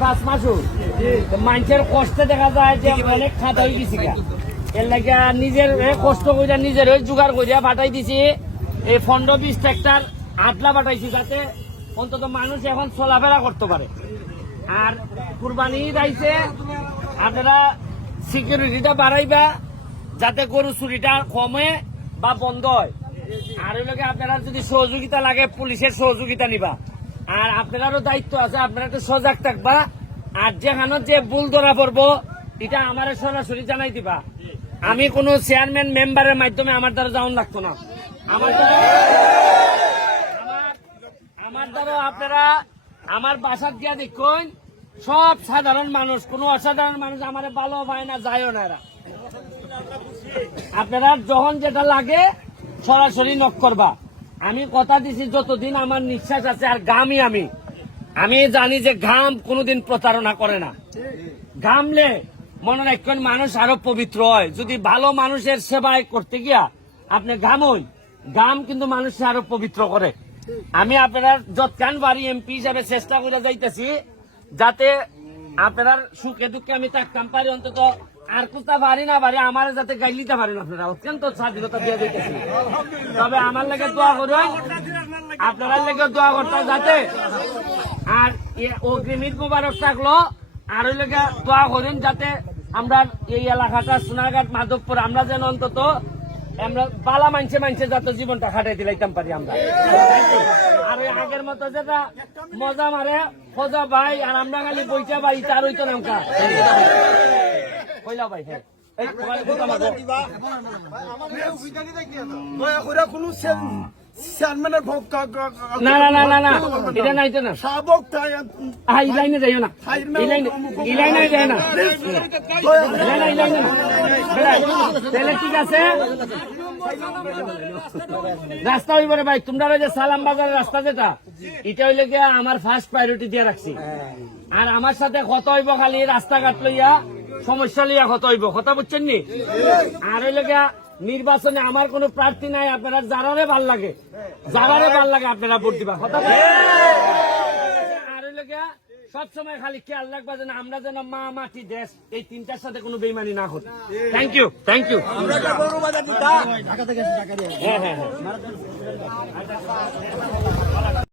4-5 মাসও মানুষের কষ্টে দেখা যায় যে অনেক খাতা হয়ে গেছি এর লাগে নিজের কষ্ট করে নিজের জোগাড় করিয়া পাঠাই দিছি এই 15-20 ট্রাক্টর আটলা পাঠাইছি যাতে অন্তত মানুষ এখন চলাফেরা করতে পারে। আর কুরবানি ঈদ আইছে, আপনারা সিকিউরিটিটা বাড়াইবা যাতে গরু চুরিটা কমে বা বন্ধ হয়। আর ওই লোকে আপনারা যদি সহযোগিতা লাগে পুলিশের সহযোগিতা নিবা। আর আপনারারও দায়িত্ব আছে, আপনারা একটু সজাগ থাকবা। আর যেখানে যে ভুল ধরা পড়বো এটা আমার সরাসরি জানাই দিবা। আমি কোনো চেয়ারম্যান মেম্বারের মাধ্যমে আমার দ্বারা যাওয়ান লাগতো না। আমার দ্বারা আপনারা আমার বাসার দিয়া দেখুন সব সাধারণ মানুষ, কোন অসাধারণ মানুষ আমার ভালো পায় না, যায়ও না। এরা আপনারা যখন যেটা লাগে সরাসরি নক করবা। আমি কথা দিছি যতদিন আমার নিঃশ্বাস আছে আর ঘামই আমি জানি যে ঘাম কোনোদিন প্রতারণা করে না। ঘামলে মনে রাখবেন মানুষ আরো পবিত্র হয়। যদি ভালো মানুষের সেবায় করতে গিয়া আপনি ঘামই, ঘাম কিন্তু মানুষকে আরো পবিত্র করে। আমি আপনার যৎকান বাড়ি এমপি হিসাবে চেষ্টা করে যাইতেছি যাতে আপনার সুখে দুঃখে আমি থাকতাম পারি। অন্তত আর কোথা পারি না পারি আমার যাতে গাইল দিতে পারেন আপনারা, অত্যন্ত স্বাধীনতা দিয়ে দিতেছি। তবে আমার লেগে দোয়া করুন, আপনারা লেগে দোয়া করতে যাতে। আর অগ্রিম ঈদ মুবারক থাকলো। আর ওই লেগে দোয়া করেন যাতে আমরা এই এলাকাটা সোনারঘাট মাধবপুর আমরা যেন অন্তত আমরা বালা মানছে যাতে জীবনটা খাটাই দিলাইতাম পারি আমরা। আর ওই আগের মতো যেটা মজা মারে ফজা ভাই আর আমরা খালি বইটা ভাই তার হইতো নামকা কইলা ভাই। হ্যাঁ না না না না না এটা নাই তো না, এই লাইনে যাইও না, এই লাইনে যায় না, তাহলে ঠিক আছে। রাস্তা হইব রে ভাই, তোমরা যে সালাম বাজারের রাস্তা যেটা এটা হইলে গিয়া আমার ফার্স্ট প্রায়োরিটি দিয়ে রাখছি। আর আমার সাথে কত হইব খালি রাস্তাঘাট লইয়া সমস্যা লইয়া কত হইব, কথা বুঝছেন নি? আর হইলে গিয়া নির্বাচনে আমার কোন প্রার্থী নাই, আপনারা যারারে ভাল লাগে আপনারা ভোট দিবা, কথা। আর হইলে গিয়া সবসময় খালি খেয়াল রাখবা যেন আমরা যেন মা মাটি দেশ এই তিনটার সাথে কোনো বেইমানি না করি। Thank you, thank you. হ্যাঁ হ্যাঁ হ্যাঁ।